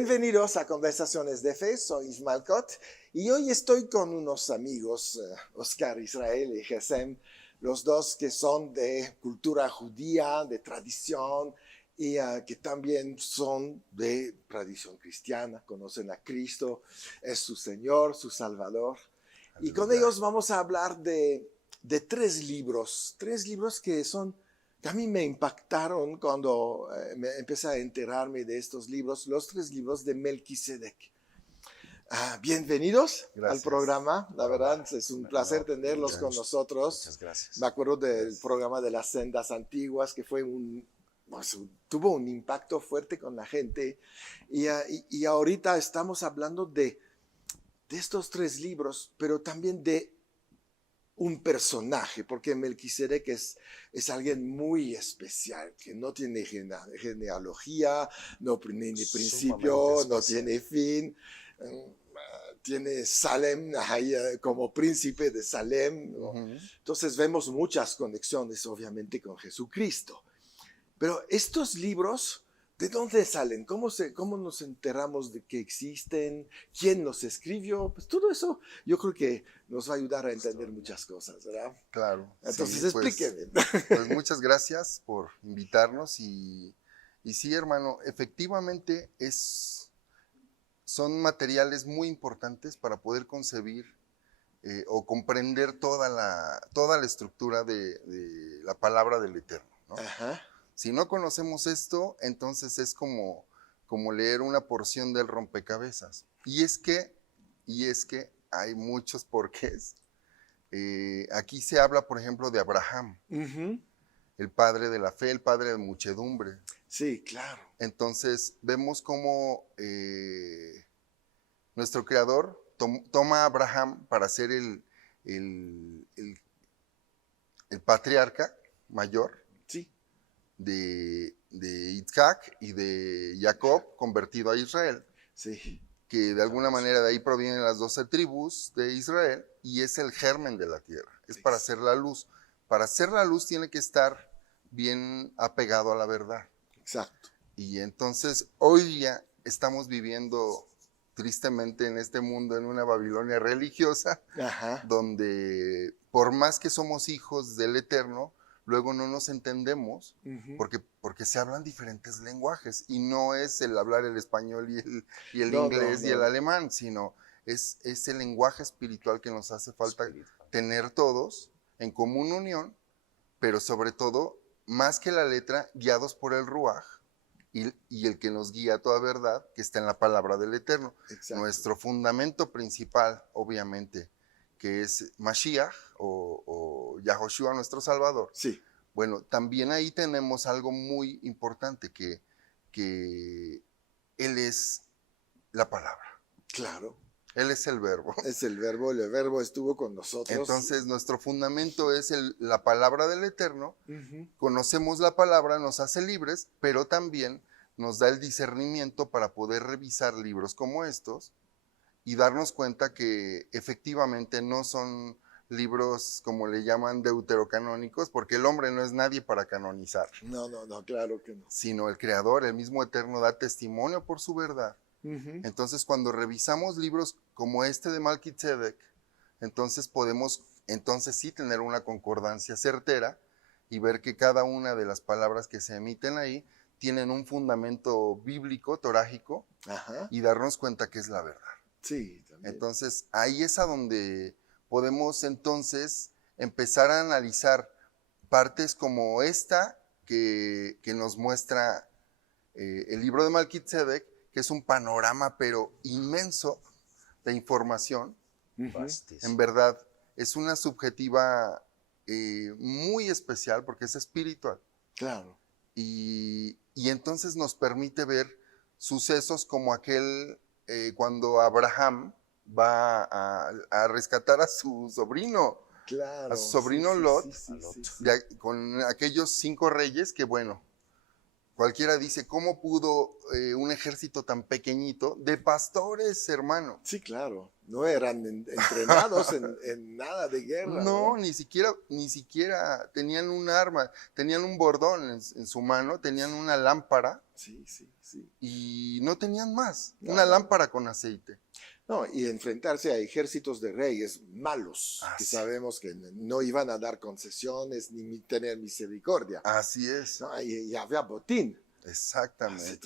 Bienvenidos a Conversaciones de Fe, soy Ismael Cot y hoy estoy con unos amigos, Oscar Israel y Gesem, los dos que son de cultura judía, de tradición y que también son de tradición cristiana, conocen a Cristo, es su Señor, su Salvador. Y con ellos vamos a hablar de tres libros que a mí me impactaron cuando me empecé a enterarme de estos libros, los tres libros de Melquisedec. Bienvenidos al programa, la verdad es un placer tenerlos con nosotros. Muchas gracias. Me acuerdo del programa de las sendas antiguas, que fue tuvo un impacto fuerte con la gente. Y ahorita estamos hablando de estos tres libros, pero también de un personaje, porque Melquisedec es alguien muy especial, que no tiene genealogía, no tiene principio, no tiene fin. Tiene Salem como príncipe de Salem, ¿no? Entonces vemos muchas conexiones, obviamente, con Jesucristo. Pero estos libros, ¿de dónde salen? ¿Cómo nos enteramos de que existen? ¿Quién los escribió? Pues todo eso yo creo que nos va a ayudar a entender muchas cosas, ¿verdad? Claro. Entonces, sí, explíqueme. Pues muchas gracias por invitarnos y sí, hermano, efectivamente son materiales muy importantes para poder concebir o comprender toda la estructura de la palabra del Eterno, ¿no? Ajá. Si no conocemos esto, entonces es como leer una porción del rompecabezas. Y es que hay muchos porqués. Aquí se habla, por ejemplo, de Abraham, el padre de la fe, el padre de muchedumbre. Sí, claro. Entonces vemos cómo nuestro Creador toma a Abraham para ser el patriarca mayor. Sí. De Isaac y de Jacob convertido a Israel. Sí. Que de alguna manera de ahí provienen las 12 tribus de Israel y es el germen de la tierra. Es para hacer la luz. Para hacer la luz tiene que estar bien apegado a la verdad. Exacto. Y entonces hoy día estamos viviendo tristemente en este mundo en una Babilonia religiosa. Ajá. Donde por más que somos hijos del Eterno, luego no nos entendemos porque se hablan diferentes lenguajes y no es el hablar el español y el inglés y el alemán, sino es el lenguaje espiritual que nos hace falta tener todos en común unión, pero sobre todo, más que la letra, guiados por el Ruaj y el que nos guía a toda verdad, que está en la palabra del Eterno. Exacto. Nuestro fundamento principal, obviamente, que es Mashiach o Yahoshua, nuestro Salvador. Sí. Bueno, también ahí tenemos algo muy importante, que Él es la palabra. Claro. Él es el verbo. Es el verbo estuvo con nosotros. Entonces, nuestro fundamento es la palabra del Eterno. Conocemos la palabra, nos hace libres, pero también nos da el discernimiento para poder revisar libros como estos y darnos cuenta que efectivamente no son libros, como le llaman, deuterocanónicos, porque el hombre no es nadie para canonizar. No, claro que no. Sino el Creador, el mismo Eterno, da testimonio por su verdad. Entonces, cuando revisamos libros como este de Melquisedec, entonces podemos, sí tener una concordancia certera y ver que cada una de las palabras que se emiten ahí tienen un fundamento bíblico, torágico, y darnos cuenta que es la verdad. Sí, también. Entonces, ahí es a donde podemos entonces empezar a analizar partes como esta que nos muestra el libro de Melquisedec, que es un panorama pero inmenso de información. En verdad, es una subjetiva muy especial porque es espiritual. Claro. Y entonces nos permite ver sucesos como aquel cuando Abraham va a rescatar a su sobrino. Claro. A su sobrino Lot, con aquellos 5 reyes que, bueno, cualquiera dice, ¿cómo pudo un ejército tan pequeñito de pastores, hermano? Sí, claro. No eran entrenados en nada de guerra, No, ¿no? ni siquiera tenían un arma, tenían un bordón en su mano, tenían una lámpara Sí, sí, sí. y no tenían más, No, una no. lámpara con aceite. No, y enfrentarse a ejércitos de reyes malos, que Así, sabemos que no iban a dar concesiones ni tener misericordia. así es, ¿No? Y había botín. exactamente.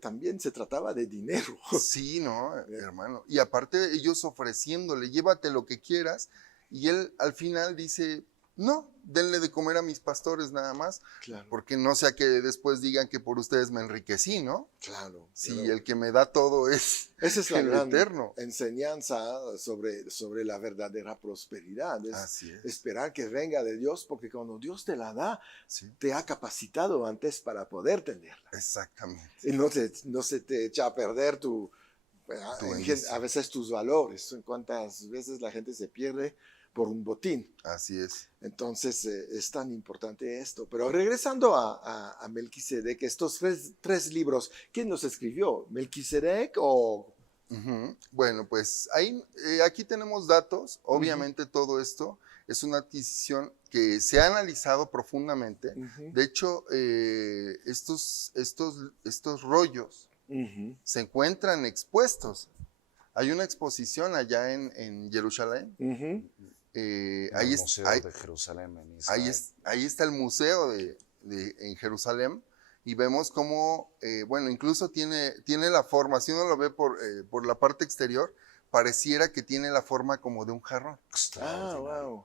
También se trataba de dinero. Sí, ¿no, hermano? Y aparte ellos ofreciéndole, llévate lo que quieras, y él al final dice, no, denle de comer a mis pastores nada más, Claro, porque no sea que después digan que por ustedes me enriquecí, ¿no? claro. Si el que me da todo es Esa es la el gran Eterno. enseñanza sobre la verdadera prosperidad. Es Así es, esperar que venga de Dios, porque cuando Dios te la da, sí, te ha capacitado antes para poder tenerla. exactamente, Y no se te echa a perder tu a bendición, veces tus valores. ¿Cuántas veces la gente se pierde por un botín? así es. Entonces es tan importante esto. Pero regresando a Melquisedec, estos tres libros, ¿quién los escribió? ¿Melquisedec o...? Ujú. Bueno, pues ahí, aquí tenemos datos, Ujú, obviamente todo esto es una adquisición que se ha analizado profundamente. ujú, De hecho, estos rollos ujú. se encuentran expuestos. Hay una exposición allá en Jerusalén. Ujú. En el Museo de Jerusalén en Israel. Ahí está el museo en Jerusalén y vemos cómo, bueno, incluso tiene la forma, si uno lo ve por la parte exterior, pareciera que tiene la forma como de un jarrón. Ah, Extraordinario. wow.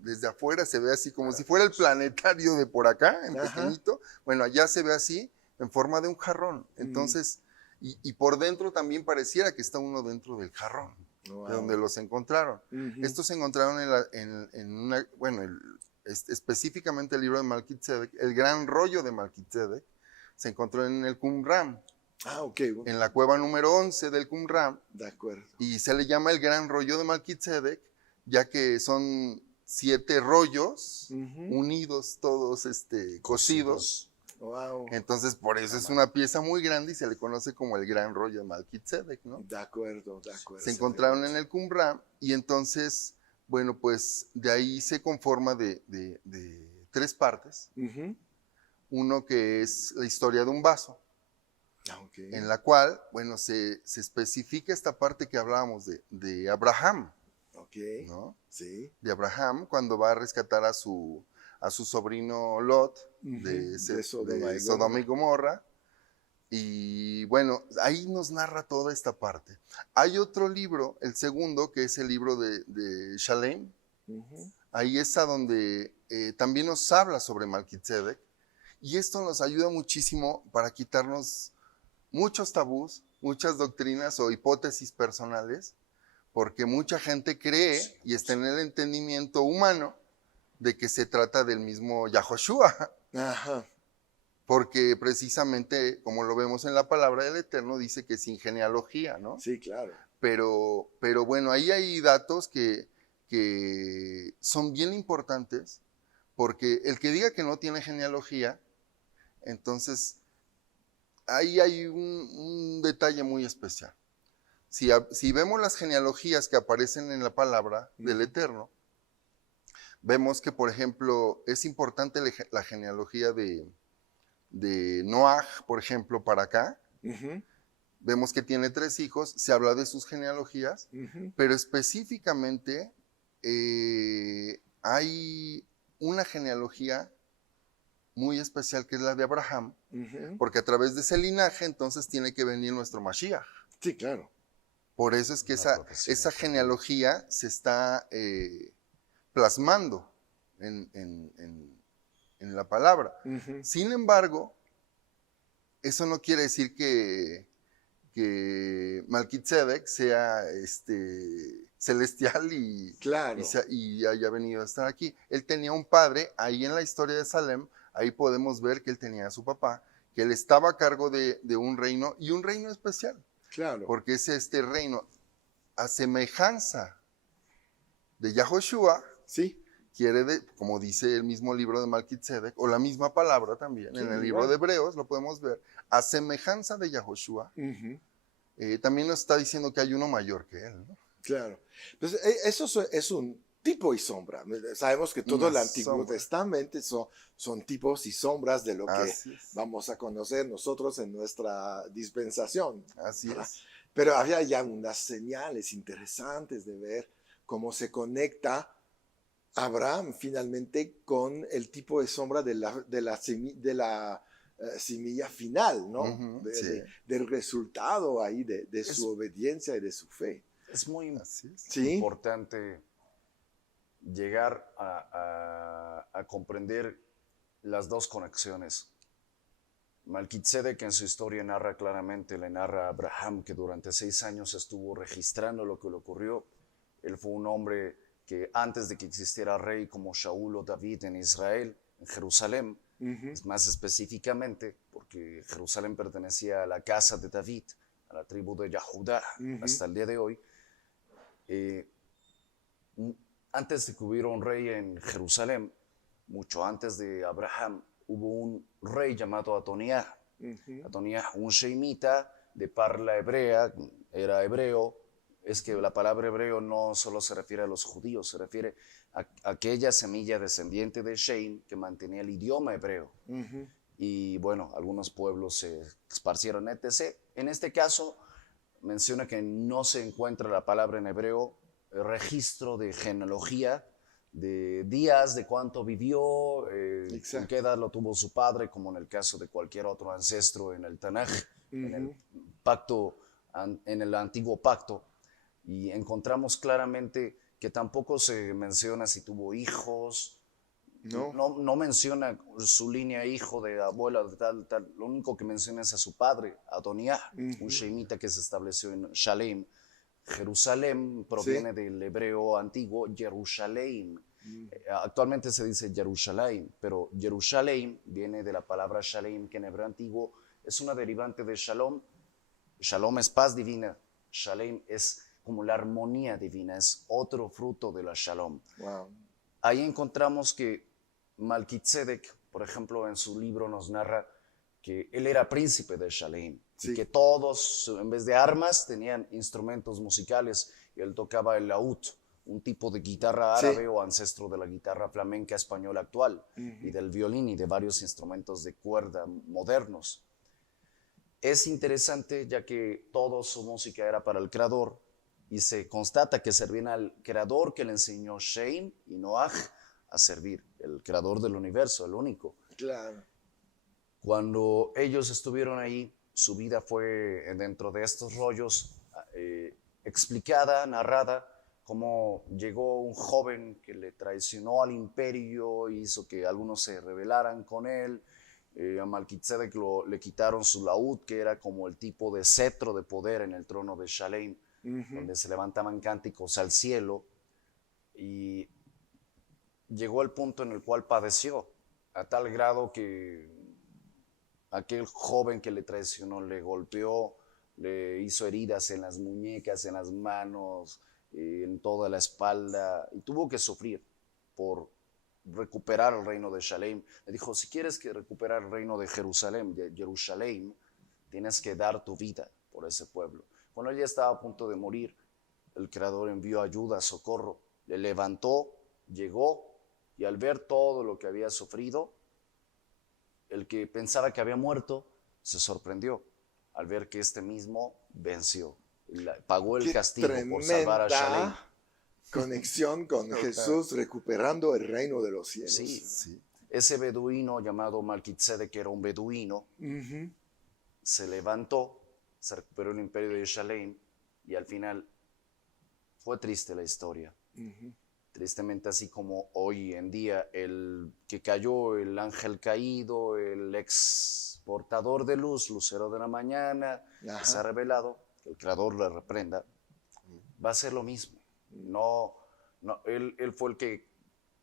Desde afuera se ve así como si fuera el planetario de por acá, en Ajá. pequeñito. Bueno, allá se ve así, en forma de un jarrón. Mm, Entonces, y por dentro también pareciera que está uno dentro del jarrón, de donde wow. los encontraron. Ujú, Estos se encontraron en una, bueno, específicamente el libro de Malquitzedek, el gran rollo de Malquitzedek, se encontró en el Qumran, Ah, ok. en la cueva número 11 del Qumran, De acuerdo. y se le llama el gran rollo de Malquitzedek, ya que son 7 rollos Ujú. unidos, todos cosidos. Wow. Entonces, por eso es una pieza muy grande y se le conoce como el gran rollo de Malquitzedek, ¿no? De acuerdo, de acuerdo. Se encontraron en el Qumran y entonces, bueno, pues de ahí se conforma de 3 partes. Ujú. Uno que es la historia de un vaso, Ah, ok. en la cual, bueno, se especifica esta parte que hablábamos de Abraham, Ok. ¿no? Sí. De Abraham cuando va a rescatar a su sobrino Lot Ujú. De Sodoma de y Sodoma y Gomorra. Gomorra. Y bueno, ahí nos narra toda esta parte. Hay otro libro, el segundo, que es el libro de Shalem. Ujú. Ahí es a donde también nos habla sobre Malquitzedek. Y esto nos ayuda muchísimo para quitarnos muchos tabús, muchas doctrinas o hipótesis personales, porque mucha gente cree y está en el entendimiento humano de que se trata del mismo Yahoshua, Ajá. porque precisamente, como lo vemos en la palabra del Eterno, dice que sin genealogía, ¿no? Sí, claro. Pero bueno, ahí hay datos que son bien importantes, porque el que diga que no tiene genealogía, entonces ahí hay un detalle muy especial. Si vemos las genealogías que aparecen en la palabra del Eterno, vemos que, por ejemplo, es importante la genealogía de Noaj, por ejemplo, para acá. Ujú, Vemos que tiene 3 hijos, se habla de sus genealogías, ujú, pero específicamente hay una genealogía muy especial que es la de Abraham, ujú. porque a través de ese linaje entonces tiene que venir nuestro Mashiach. Sí, claro. Por eso es que Una profecía esa tremenda. genealogía se está plasmando en la palabra. Ujú. Sin embargo, eso no quiere decir que Malquitzedek sea celestial Claro. y haya venido a estar aquí. Él tenía un padre, ahí en la historia de Salem, ahí podemos ver que él tenía a su papá, que él estaba a cargo de un reino y un reino especial, Claro. porque es este reino a semejanza de Yahoshua, Sí. como dice el mismo libro de Malquitzedek, o la misma palabra también, en el libro de Hebreos, lo podemos ver, a semejanza de Yahoshua, también nos está diciendo que hay uno mayor que él, ¿no? Claro. Pues eso es un tipo y sombra. Sabemos que todo el Antiguo Testamento son tipos y sombras de lo que vamos a conocer nosotros en nuestra dispensación. Así es. Pero había ya unas señales interesantes de ver cómo se conecta Abraham finalmente con el tipo de sombra de la semilla final, ¿no? Del resultado ahí de su obediencia y de su fe. Es muy importante llegar a comprender las dos conexiones. Malquitzedek en su historia narra claramente, le narra a Abraham que durante 6 años estuvo registrando lo que le ocurrió. Él fue un hombre que antes de que existiera rey como Shaul o David en Israel, en Jerusalén, más específicamente, porque Jerusalén pertenecía a la casa de David, a la tribu de Yahudá, hasta el día de hoy. Antes de que hubiera un rey en Jerusalén, mucho antes de Abraham, hubo un rey llamado Adoniah. Adoniah, un sheimita de parla hebrea, era hebreo. Es que la palabra hebreo no solo se refiere a los judíos, se refiere a aquella semilla descendiente de Shem que mantenía el idioma hebreo. Y bueno, algunos pueblos se esparcieron, etc. En este caso, menciona que no se encuentra la palabra en hebreo, registro de genealogía, de días, de cuánto vivió, en qué edad lo tuvo su padre, como en el caso de cualquier otro ancestro en el Tanaj, en el pacto, en el antiguo pacto. Y encontramos claramente que tampoco se menciona si tuvo hijos, no menciona su línea hijo de abuela, de tal. Lo único que menciona es a su padre, Adoniah, un sheimita que se estableció en Shalem. Jerusalén proviene del hebreo antiguo Jerusalem. Actualmente se dice Jerusalén, pero Jerusalén viene de la palabra Shalem, que en hebreo antiguo es una derivante de Shalom. Shalom es paz divina, Shalem es como la armonía divina, es otro fruto de la Shalom. Wow. Ahí encontramos que Malquitzedek, por ejemplo, en su libro nos narra que él era príncipe de Shalem, y que todos, en vez de armas, tenían instrumentos musicales, y él tocaba el laúd, un tipo de guitarra árabe o ancestro de la guitarra flamenca española actual, y del violín y de varios instrumentos de cuerda modernos. Es interesante ya que toda su música era para el Creador, y se constata que servían al Creador que le enseñó Shem y Noaj a servir, el Creador del universo, el único. Claro. Cuando ellos estuvieron ahí, su vida fue dentro de estos rollos explicada, narrada, cómo llegó un joven que le traicionó al imperio, hizo que algunos se rebelaran con él. A Malquitzedek le quitaron su laúd, que era como el tipo de cetro de poder en el trono de Shalem, donde se levantaban cánticos al cielo, y llegó el punto en el cual padeció, a tal grado que aquel joven que le traicionó le golpeó, le hizo heridas en las muñecas, en las manos, en toda la espalda, y tuvo que sufrir por recuperar el reino de Shalem. Le dijo, si quieres que recuperar el reino de Jerusalén, tienes que dar tu vida por ese pueblo. Cuando ella estaba a punto de morir, el Creador envió ayuda, socorro, le levantó, llegó, y al ver todo lo que había sufrido, el que pensaba que había muerto se sorprendió al ver que este mismo venció, pagó el castigo por salvar a Shalem. Conexión con Jesús recuperando el reino de los cielos. Sí. Ese beduino llamado Malquitzedek, que era un beduino, se levantó, se recuperó el imperio de Shalem, y al final fue triste la historia. Tristemente, así como hoy en día el que cayó, el ángel caído, el exportador de luz, lucero de la mañana, que se ha revelado, que el Creador le reprenda, va a ser lo mismo. Él fue el que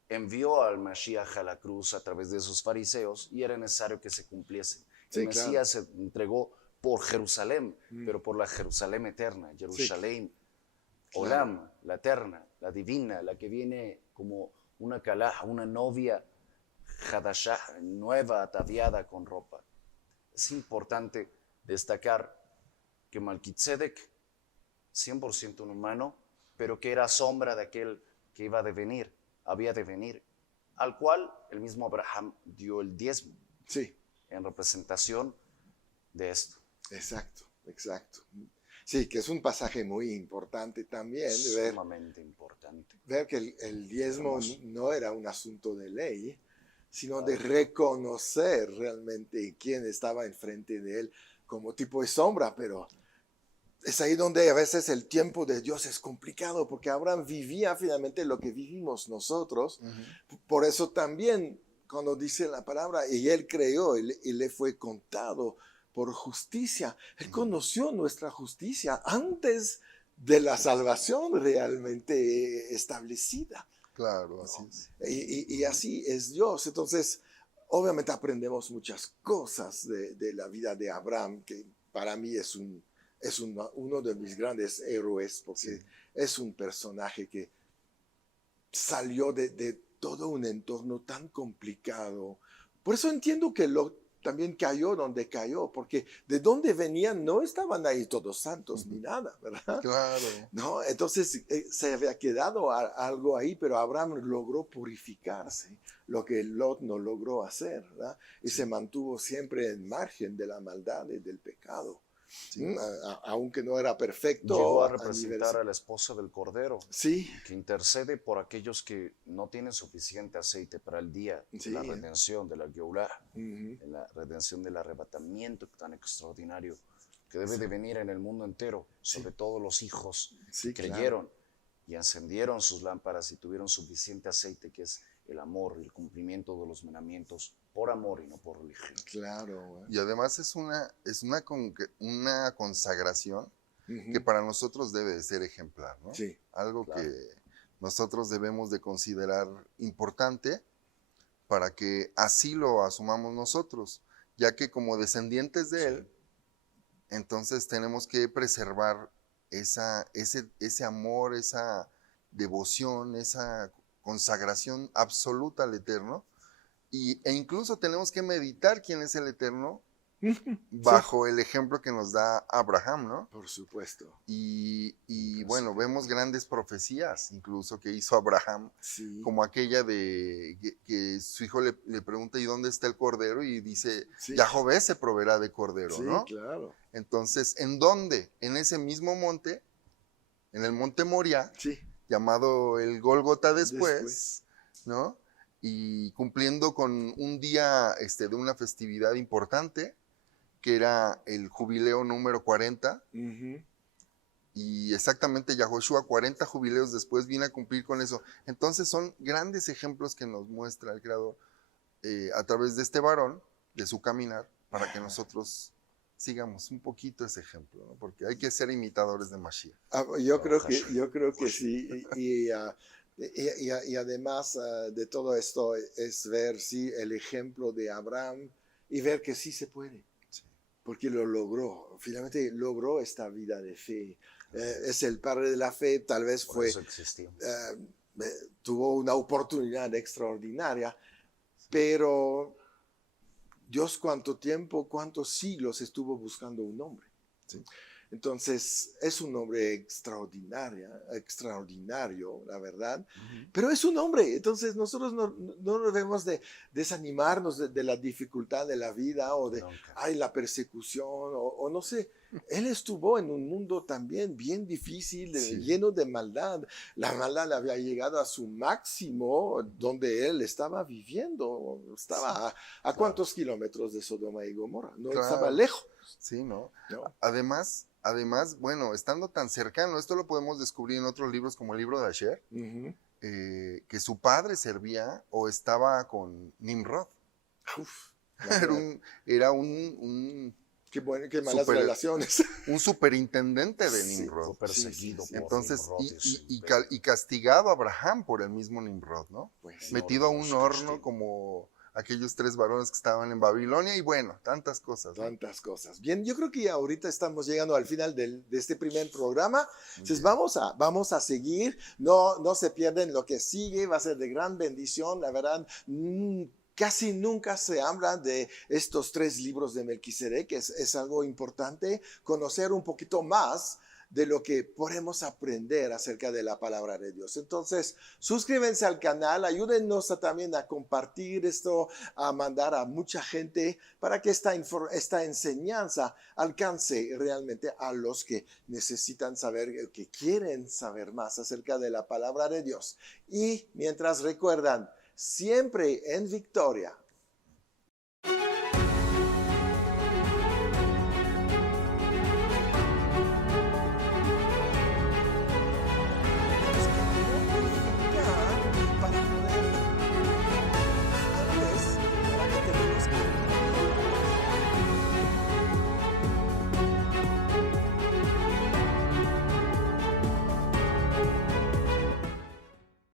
envió al Mashiach a la cruz a través de esos fariseos, y era necesario que se cumpliese. El Mesías se entregó por Jerusalén, pero por la Jerusalén eterna, Jerusalén, Olam, la eterna, la divina, la que viene como una kalaj, una novia hadashah, nueva, ataviada con ropa. Es importante destacar que Melquisedec, 100% un humano, pero que era sombra de aquel que iba a devenir, había de venir, al cual el mismo Abraham dio el diezmo. Sí. En representación de esto. Exacto, exacto. Sí, que es un pasaje muy importante también. Sumamente importante. Ver que el diezmo no era un asunto de ley, sino de Claro. reconocer realmente quién estaba enfrente de él como tipo de sombra, pero es ahí donde a veces el tiempo de Dios es complicado, porque Abraham vivía finalmente lo que vivimos nosotros. Por eso también cuando dice la palabra, y él creyó, y le fue contado por justicia. Él conoció nuestra justicia antes de la salvación realmente establecida. Claro, ¿No? así es. Y así es Dios. Entonces, obviamente aprendemos muchas cosas de la vida de Abraham, que para mí es uno de mis grandes héroes, porque es un personaje que salió de todo un entorno tan complicado. Por eso entiendo que Lot también cayó donde cayó, porque de dónde venían no estaban ahí todos santos ni nada, ¿verdad? Claro. No, entonces se había quedado algo ahí, pero Abraham logró purificarse, lo que Lot no logró hacer, ¿verdad? Y se mantuvo siempre en margen de la maldad y del pecado. Sí. Aunque no era perfecto. Llegó a representar a la esposa del Cordero, sí, que intercede por aquellos que no tienen suficiente aceite para el día de la redención, de la Geulah, de la redención del arrebatamiento tan extraordinario que debe de venir en el mundo entero, sobre todo los hijos que creyeron y encendieron sus lámparas y tuvieron suficiente aceite, que es el amor y el cumplimiento de los mandamientos por amor y no por religión. Claro. Y además es una consagración que para nosotros debe de ser ejemplar, ¿no? Sí. Algo que nosotros debemos de considerar importante para que así lo asumamos nosotros, ya que como descendientes de él, entonces tenemos que preservar ese amor, esa devoción, esa consagración absoluta al Eterno, e incluso tenemos que meditar quién es el Eterno bajo el ejemplo que nos da Abraham, ¿no? Por supuesto. Y bueno, vemos grandes profecías incluso que hizo Abraham, como aquella de que su hijo le pregunta, ¿y dónde está el cordero? Y dice, Yahvé se proveerá de cordero, ¿no? Sí, claro. Entonces, ¿en dónde? En ese mismo monte, en el monte Moria, llamado el Gólgota después, ¿no? Y cumpliendo con un día de una festividad importante, que era el jubileo número 40, y exactamente Yahoshua 40 jubileos después viene a cumplir con eso. Entonces son grandes ejemplos que nos muestra el Creador a través de este varón, de su caminar, para que nosotros sigamos un poquito ese ejemplo, ¿no? Porque hay que ser imitadores de Mashiach. Yo creo que sí, y además de todo esto es ver el ejemplo de Abraham y ver que sí se puede, porque lo logró, finalmente logró esta vida de fe. Es el padre de la fe, tal vez tuvo una oportunidad extraordinaria, pero Dios cuántos siglos estuvo buscando un hombre. Entonces, es un hombre extraordinario, la verdad, pero es un hombre. Entonces, nosotros no debemos de desanimarnos de la dificultad de la vida o de la persecución o no sé. Él estuvo en un mundo también bien difícil, lleno de maldad. La maldad había llegado a su máximo donde él estaba viviendo. Estaba a cuántos kilómetros de Sodoma y Gomorra. No estaba lejos. Sí, ¿no? Además, bueno, estando tan cercano, esto lo podemos descubrir en otros libros como el libro de Asher, que su padre servía o estaba con Nimrod. Era un qué malas relaciones. Un superintendente de Nimrod. Fue perseguido por entonces, Nimrod y castigado a Abraham por el mismo Nimrod, ¿no? Metido a un horno como aquellos 3 varones que estaban en Babilonia y bueno, tantas cosas. ¿No? Tantas cosas. Bien, yo creo que ahorita estamos llegando al final de este primer programa. Entonces vamos a seguir. No se pierden lo que sigue. Va a ser de gran bendición. La verdad, casi nunca se habla de estos 3 libros de Melquisedec. Es algo importante conocer un poquito más de lo que podemos aprender acerca de la palabra de Dios. Entonces, suscríbanse al canal, ayúdennos también a compartir esto, a mandar a mucha gente para que esta enseñanza alcance realmente a los que necesitan saber, que quieren saber más acerca de la palabra de Dios. Y mientras recuerdan, siempre en victoria,